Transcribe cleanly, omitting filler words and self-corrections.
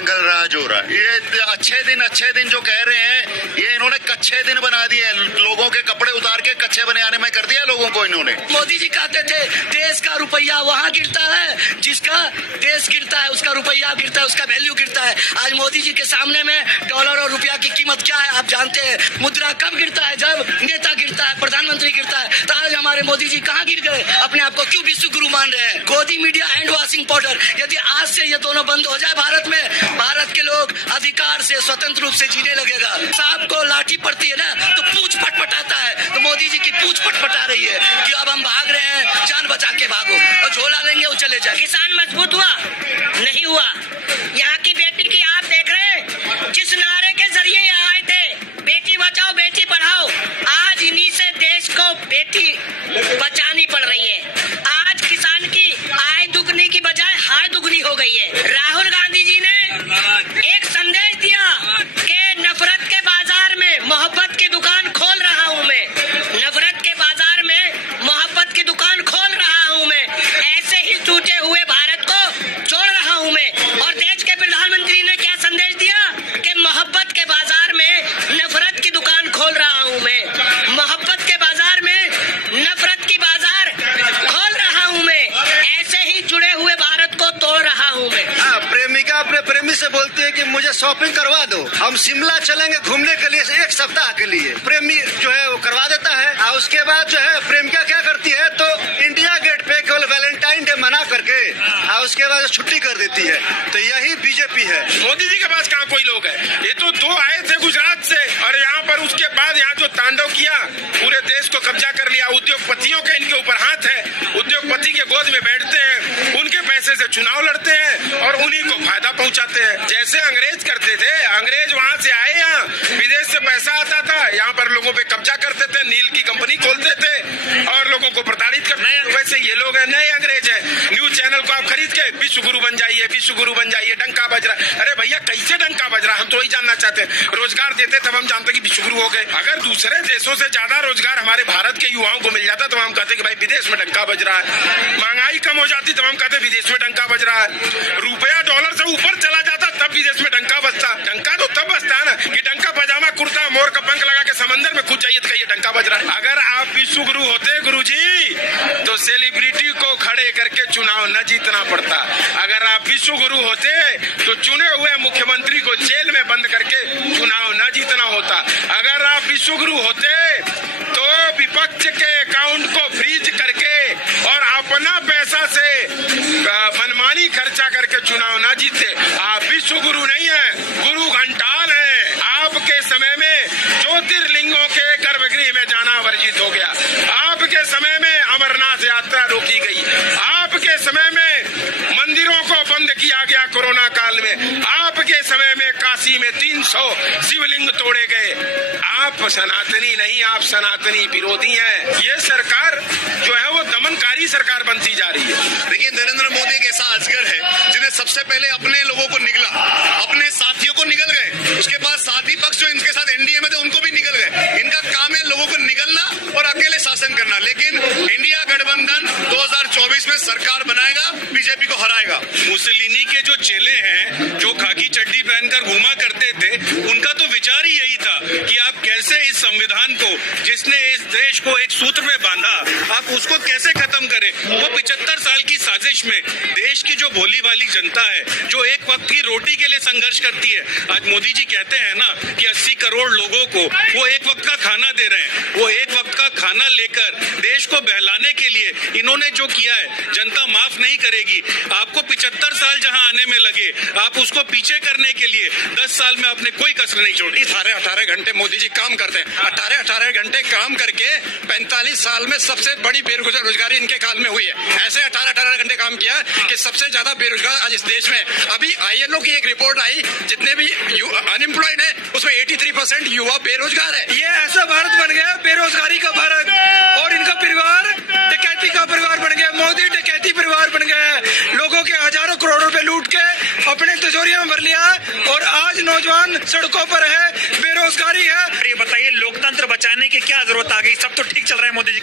जंगल राज हो रहा है। ये अच्छे दिन जो कह रहे हैं, ये इन्होंने कच्चे दिन बना दिए हैं। लोगों के कपड़े उतार के कच्चे बनियाने में कर दिया लोगों को इन्होंने। मोदी जी कहते थे देश का रुपया वहाँ गिरता है जिसका देश गिरता है, उसका रुपया गिरता है, उसका वैल्यू गिरता है। आज मोदी जी के सामने में डॉलर और रुपया की कीमत क्या है आप जानते हैं। मुद्रा कब गिरता है? जब नेता गिरता है, प्रधानमंत्री गिरता है। तो आज हमारे मोदी जी कहाँ गिर गए? अपने आप को क्यों विश्व गुरु मान रहे हैं? गोदी मीडिया हैंड वॉशिंग पाउडर, यदि आज से ये दोनों बंद हो जाए भारत में, भारत के लोग अधिकार से स्वतंत्र रूप से जीने लगेगा। सांप को लाठी पड़ती है ना तो पूंछ पटपटाता है, तो मोदी जी की पूंछ पटपटा रही है कि अब हम भाग रहे हैं, जान बचा के भागो, और झोला लेंगे वो चले जाए। किसान मजबूत हुआ? नहीं हुआ। यहाँ की बेटी की आप देख रहे हैं, जिस नारे के जरिए यहाँ आए थे, बेटी बचाओ बेटी पढ़ाओ, आज इन्हीं से देश को बेटी बचानी पड़ रही है। आज किसान की आय दुगनी की बजाय हाय दुगनी हो गई है। राहुल गांधी जी ने एक संदेश दिया कि नफरत के बाजार में मोहब्बत की दुकान खोल रहा हूँ मैं, नफरत के बाजार में मोहब्बत की दुकान खोल रहा हूँ मैं, ऐसे ही टूटे हुए भारत को जोड़ रहा हूँ मैं। और देश के प्रधानमंत्री ने क्या संदेश दिया कि मोहब्बत के बाजार में नफरत की दुकान खोल रहा हूँ मैं, मोहब्बत के बाजार में नफरत की बाजार खोल रहा हूँ मैं, ऐसे ही जुड़े हुए भारत को तोड़ रहा हूँ मैं। प्रेमिका अपने प्रेमी से बोलती है कि मुझे शॉपिंग करवा दो, हम शिमला चलेंगे घूमने के लिए एक सप्ताह के लिए। प्रेमी जो है वो करवा देता है, और उसके बाद जो है प्रेमिका क्या करती है तो इंडिया गेट पे केवल वैलेंटाइन डे मना करके और उसके बाद छुट्टी कर देती है। तो यही बीजेपी है। मोदी जी के पास कहाँ कोई लोग है? ये तो दो आए थे गुजरात से, और यहाँ पर उसके बाद यहाँ जो तांडव किया, पूरे देश को कब्जा कर लिया। उद्योगपतियों के इनके ऊपर हाथ है, उद्योगपति के गोद में बैठते हैं, उनके पैसे से चुनाव लड़ते हैं और उन्हीं को फायदा पहुंचाते हैं। जैसे अंग्रेज करते थे, अंग्रेज वहाँ से आए, यहाँ विदेश से पैसा आता था, यहाँ पर लोगों पे कब्जा करते थे, नील की कंपनी खोलते थे और लोगों को प्रताड़ित करते हैं। वैसे ये लोग हैं, नए अंग्रेज हैं। न्यूज चैनल को आप खरीद के विश्व गुरु बन जाइए, विश्व गुरु बन जाइए, डंका बज रहा है। अरे भैया कैसे डंका बज रहा है? हम तो वही जानना चाहते हैं। रोजगार देते तब हम जानते कि विश्व गुरु हो गए। अगर दूसरे देशों से ज्यादा रोजगार हमारे भारत के युवाओं को मिल जाता तो हम कहते कि भाई विदेश में डंका बज रहा है। महंगाई कम हो जाती तब हम कहते विदेश में डंका बज रहा है। रुपया डॉलर से ऊपर चला जाता तब विदेश में डंका बजता। डंका तो तब बजता है ना कि डंका पजामा कुर्ता मोर का पंख लगा के समंदर में कूद जाइए तो कहिए डंका बज रहा है। अगर आप विश्व गुरु होते गुरुजी तो सेलिब्रिटी को खड़े करके चुनाव न जीतना पड़ता। अगर आप विश्व गुरु होते तो चुने हुए मुख्यमंत्री को जेल में बंद करके चुनाव न जीतना होता। अगर आप विश्व गुरु होते तो विपक्ष के अकाउंट को फ्रीज करके और अपना पैसा से मनमानी खर्चा करके चुनाव न जीते। आप विश्व गुरु नहीं है, गुरु घंटाल है। आपके समय में ज्योतिर्लिंगों के गर्भगृह में जाना वर्जित हो गया। आपके समय में अमरनाथ यात्रा रोकी गई। आपके समय में मंदिरों को बंद किया गया कोरोना काल में। आपके समय में काशी में 300 शिवलिंग तोड़े गए। आप सनातनी नहीं, आप सनातनी विरोधी हैं। ये सरकार जो है वो दमनकारी सरकार बनती जा रही है। देखिए, नरेंद्र मोदी एक ऐसा अजगर है जिन्हें सबसे पहले अपने लोगों को निगला, अपने साथियों को निगल गए, उसके बाद साथी पक्ष जो इनके साथ एनडीए में थे उनको भी निगल गए। इनका काम है लोगों को निगलना और अकेले शासन करना। लेकिन इंडिया गठबंधन 2024 में सरकार बनाएगा, बीजेपी को हराएगा। मुसलिनी के जो चेले हैं जो खाकी चड्डी पहनकर घूमा करते थे, उनका तो विचार ही यही था कि आप कैसे इस संविधान को, जिसने इस देश को एक सूत्र में बांधा, आप उसको कैसे खत्म करें। वो 75 साल की साजिश में देश की जो भोली भाली जनता है, जो एक वक्त की रोटी के लिए संघर्ष करती है, आज मोदी जी कहते हैं ना कि 80 करोड़ लोगों को वो एक वक्त का खाना दे रहे हैं। वो एक वक्त का खाना लेकर देश को बहलाने के लिए इन्होंने जो किया है, जनता माफ नहीं करेगी। आपको 75 साल जहां आने में लगे, आप उसको पीछे करने के लिए 10 साल में आपने कोई कसर नहीं छोड़ी। 18 घंटे मोदी जी काम करते हैं। 18 घंटे काम करके 45 साल में सबसे बड़ी बेरोजगारी इनके काल में हुई है। ऐसे 18 घंटे काम किया कि सबसे ज्यादा बेरोजगार आज इस देश में। अभी ILO की एक रिपोर्ट आई, जितने भी अनएम्प्लॉयड है उसमें 83% युवा बेरोजगार है। ये ऐसा भारत बन गया, बेरोजगारी का भारत, और इनका परिवार डकैती का परिवार बन गया। मोदी डकैती परिवार बन गया। लोगों के हजारों करोड़ रुपए लूट के अपने तिजोरियों में भर लिया और आज नौजवान सड़कों पर है, बेरोजगारी है। ये बताइए, लोकतंत्र बचाने की क्या जरूरत आ गई? सब तो ठीक चल रहा है मोदी जी।